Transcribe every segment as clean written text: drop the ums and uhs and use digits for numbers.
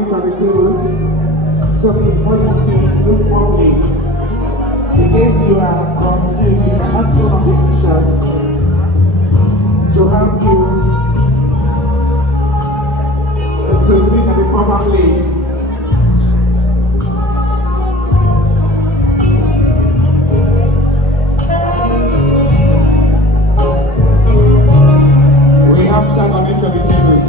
each of the tables. So before you see, look only. In case you are confused, you can ask some of the pictures to help you to sit at the proper place. We have time on each of the tables.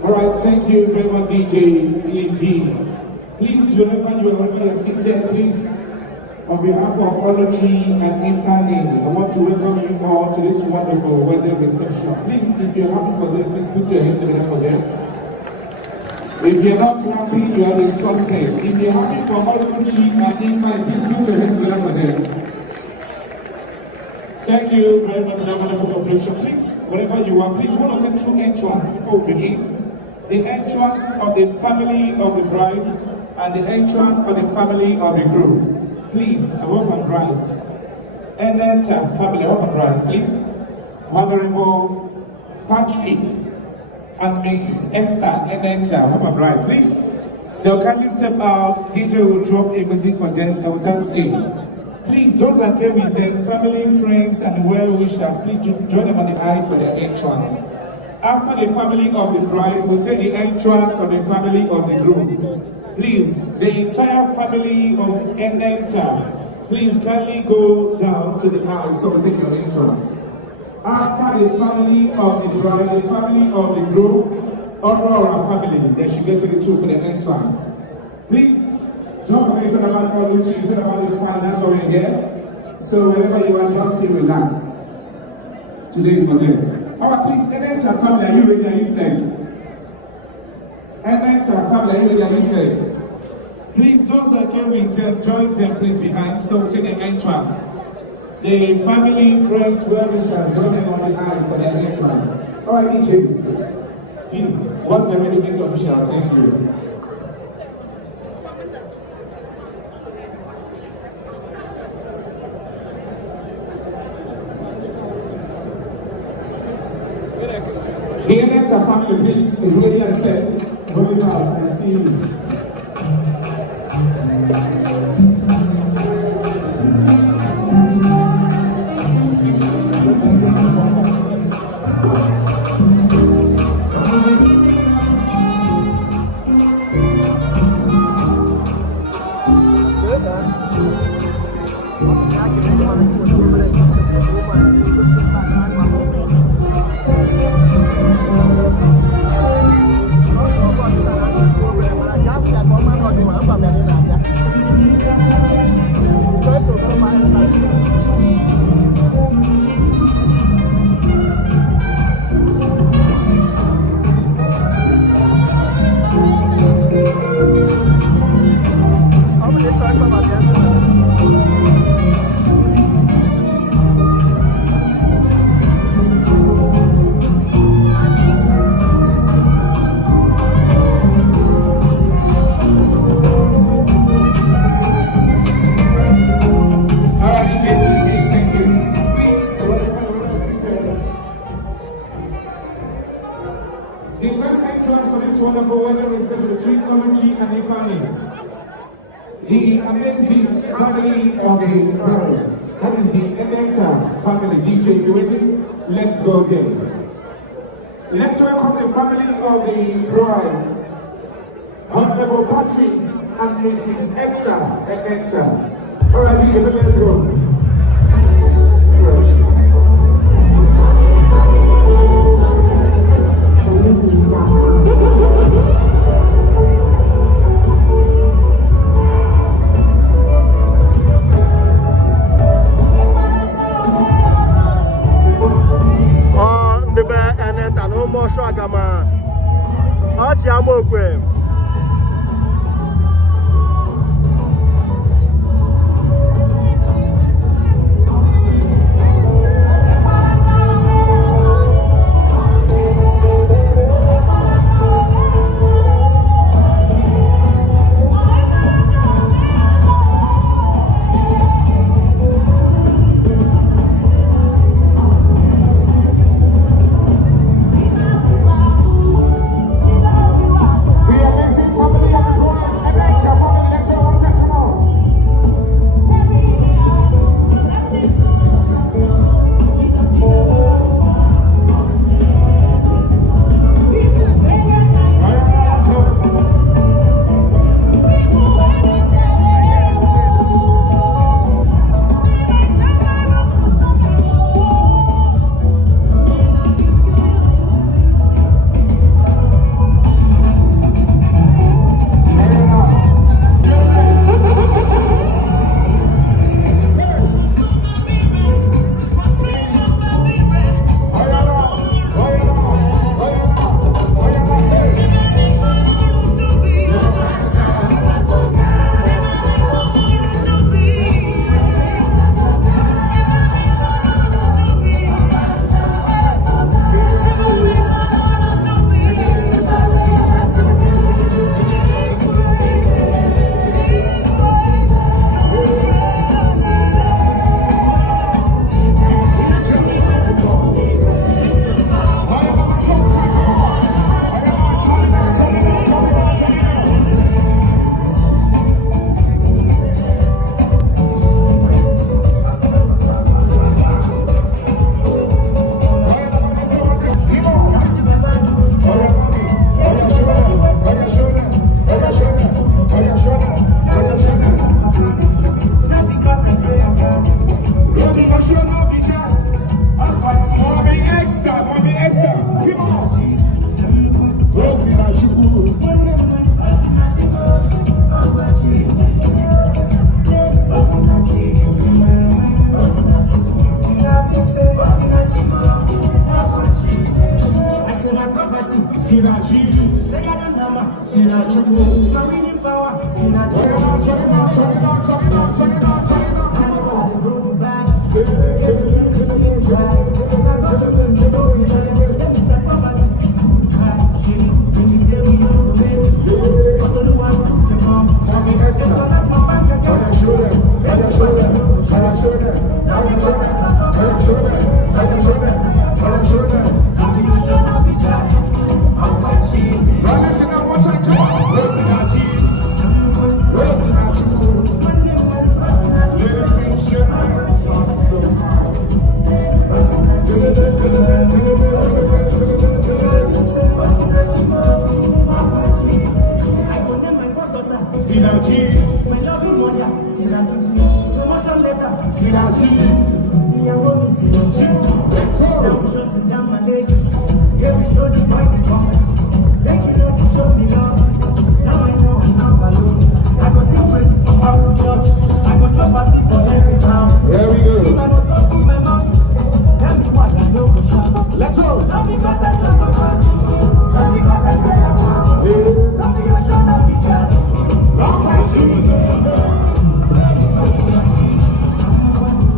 Alright, thank you very much, DJ Sleepy. Please, wherever you are seated, please, on behalf of Oluchi and Ifeanyi, I want to welcome you all to this wonderful wedding reception. Please, if you're happy for them, please put your hands together for them. If you're not happy, you are a suspect. If you're happy for Oluchi and Ifeanyi, please put your hands together for them. Thank you very much for that wonderful cooperation. Please, wherever you are, please, one or two entrances before we begin. The entrance of the family of the bride and the entrance of the family of the groom. Please, hope and bride. And enter family, hope and bride, please. Honorable Patrick and Mrs. Esther, and enter hope and bride, please. They'll kindly step out. DJ will drop a music for them. They will dance in. Please, those that came with their family, friends, and well-wishers, please join them on the aisle for their entrance. After the family of the bride, we'll take the entrance of the family of the groom. Please, the entire family of Enenta, please kindly go down to the aisle so we take your entrance. After the family of the bride, the family of the groom, Aurora family, they should get to the two for the entrance. Please, don't forget it's about Oluchi, it's about the finance over here. So wherever you are, just feel relaxed. Today is for them. Alright, please, Enenta family, are you ready? Are you set? Enenta family, are you ready? Are you set? Please, those that came with them, join them please behind, so to the entrance. The family, friends, well-wishers, join them on the aisle for their entrance. Alright, DJ. What's the ready to official? Thank you. The Enenta family, please, is ready and set. Going out, I see you. Ya the amazing family of the bride. That is the Enenta family. DJ, you ready? Let's go again. Let's welcome the family of the bride. Honorable Patrick and Mrs. Esther Enenta. All right, DJ, let's go.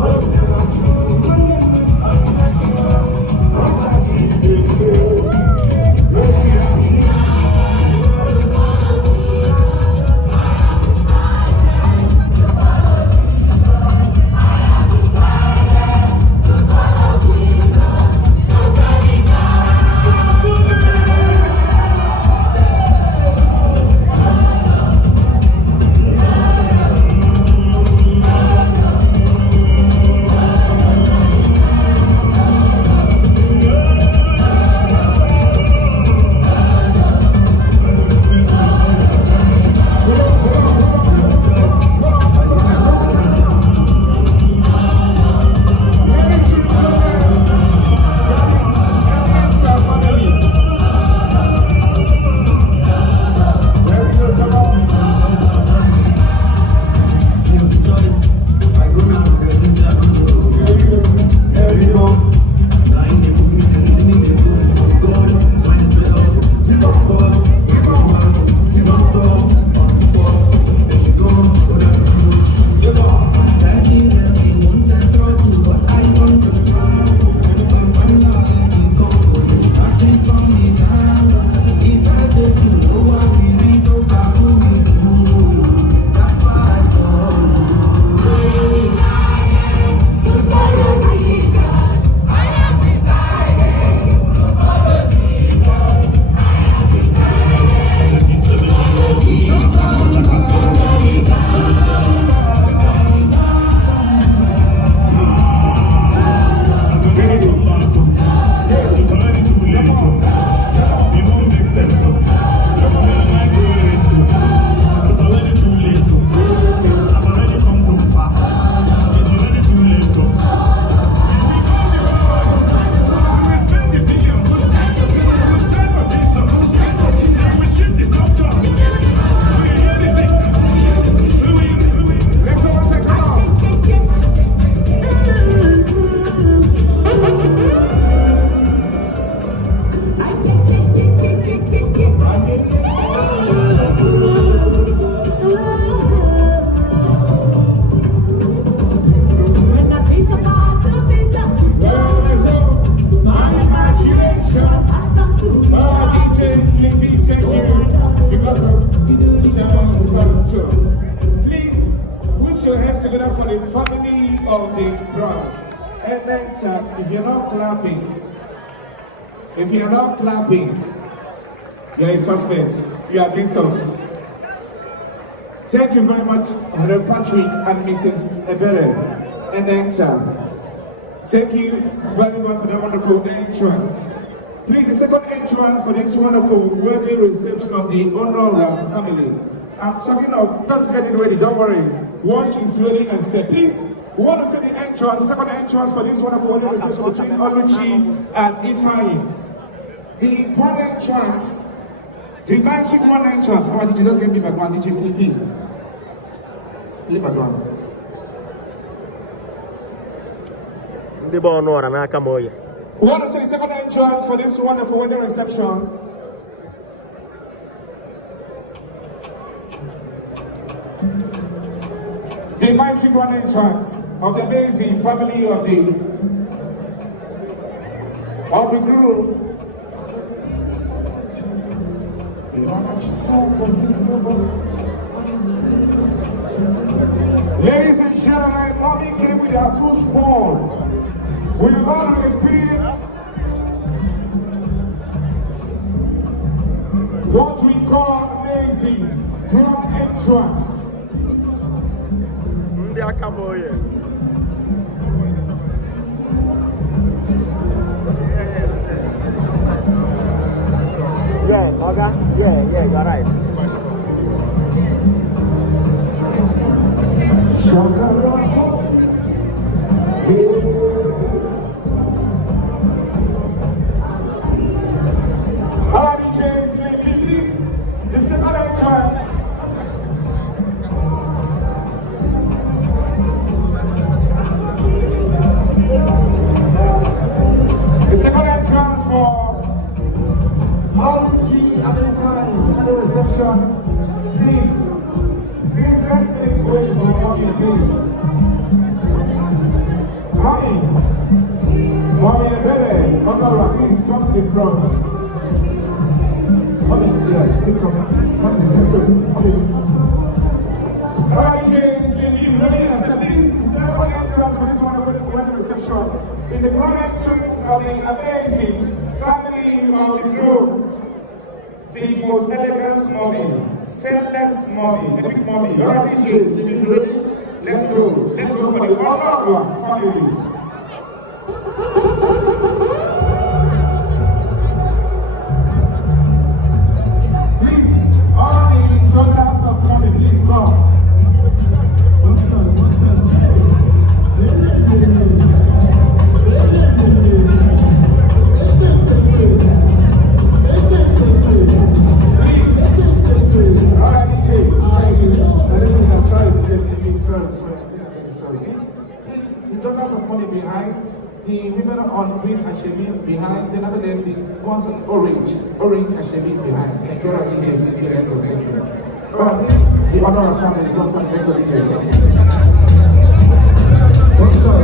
Let's go. family of the bride. And then, if you're not clapping, you're a suspect. You are against us. Thank you very much, Honorable Patrick and Mrs. Ebere. And then, thank you very much for the wonderful entrance. Please, the second entrance for this wonderful wedding reception of the Honora family. I'm talking of just getting ready, don't worry. Watch is ready and set. Please, we want to take the entrance, the second entrance for this wonderful wedding reception between Oluchi and Ifeanyi. The one entrance, the magic one entrance. Oh, did you just give me background? Did you see Ifeanyi? Leave background. The Honora, we want to take the second entrance for this wonderful wedding reception. The mighty one entrance of the amazing family of the groom. Ladies and gentlemen, mommy came with her full spawn. We are all to experience what we call amazing grand entrance. Yeah, okay. Yeah, you're right. Alright, DJs, please, the second entrance. The second entrance for Oluchi and Ifeanyi, second reception. Please, let's make way for mommy, please. Mommy and Bebe, Honora, please come to the front. Mommy, yeah, keep coming. Come to the front. Alright, DJs, ready and set. Please, the second entrance for this wonderful wedding reception is a grand entrance of the amazing family of the group. The most elegant mommy, stainless mommy, the big mommy. Alright, DJs, if you're ready, let's go. Let's go for the Honora family. Please, all the daughters of mommy, please come. Behind, the women on green and shaving behind, then after them the ones on orange and shaving behind. Thank you, DJs, thank you, thank you. Well, please, the Honora family, the girlfriend, thanks for DJ, thank you. What's that?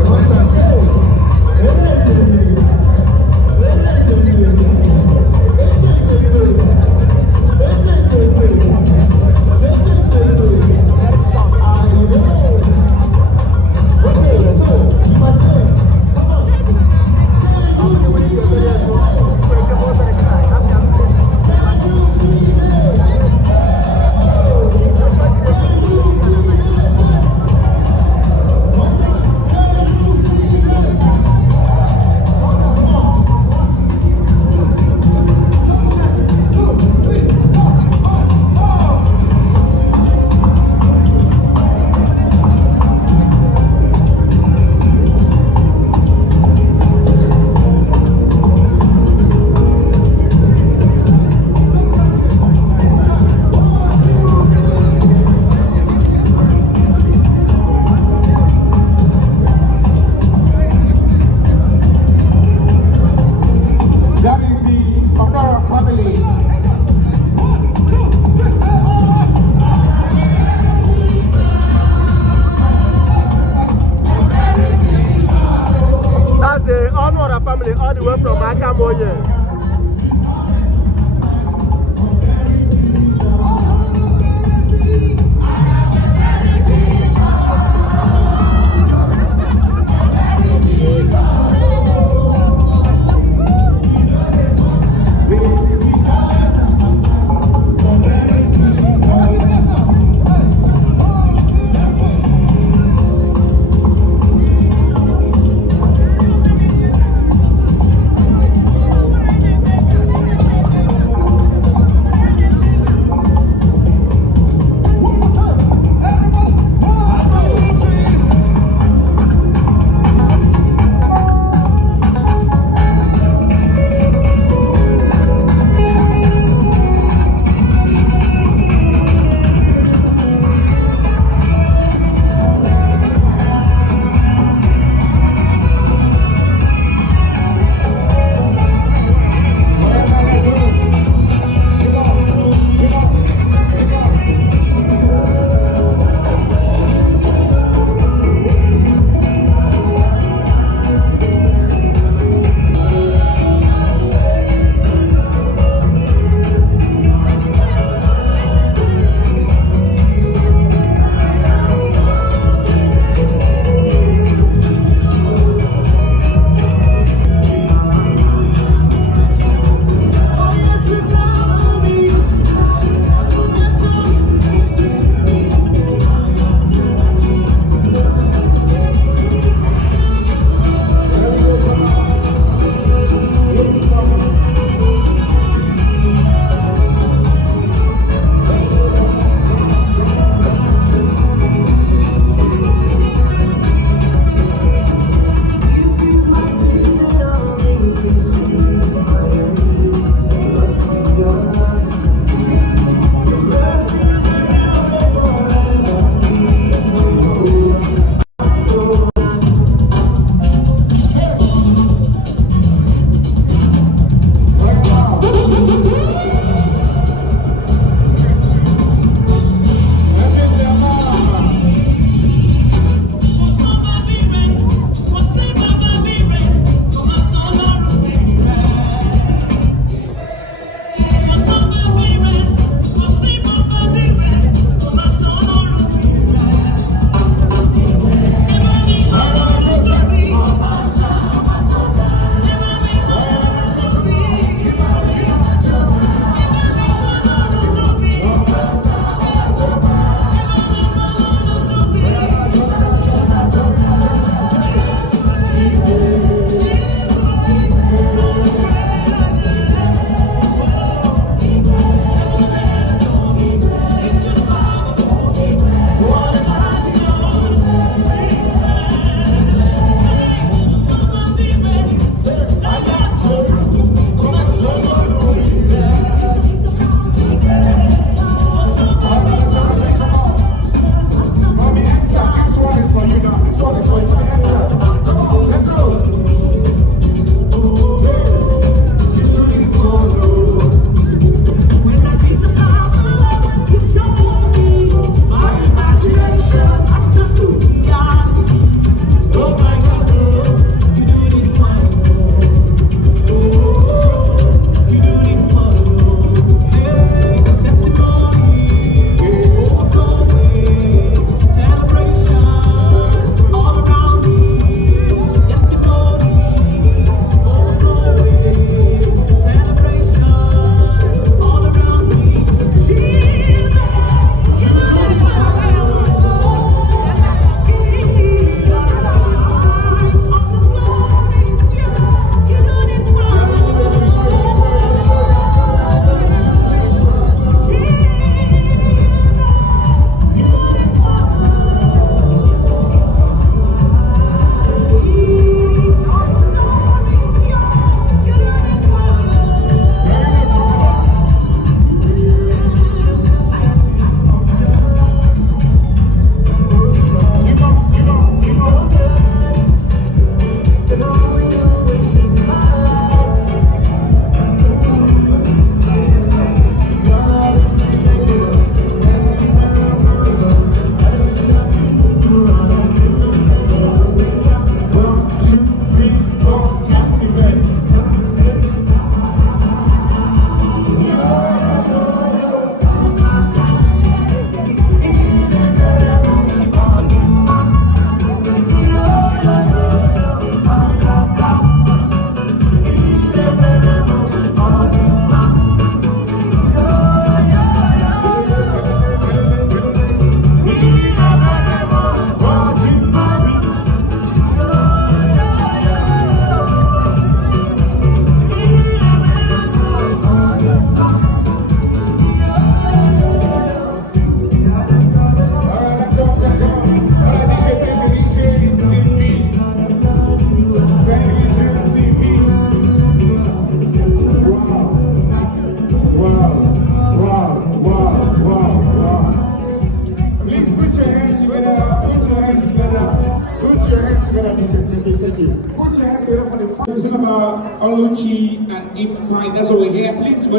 together, DJ. Thank you. Put your hands together for the family. It's all about Oluchi and Ifeanyi. That's what we're here. Please, whatever.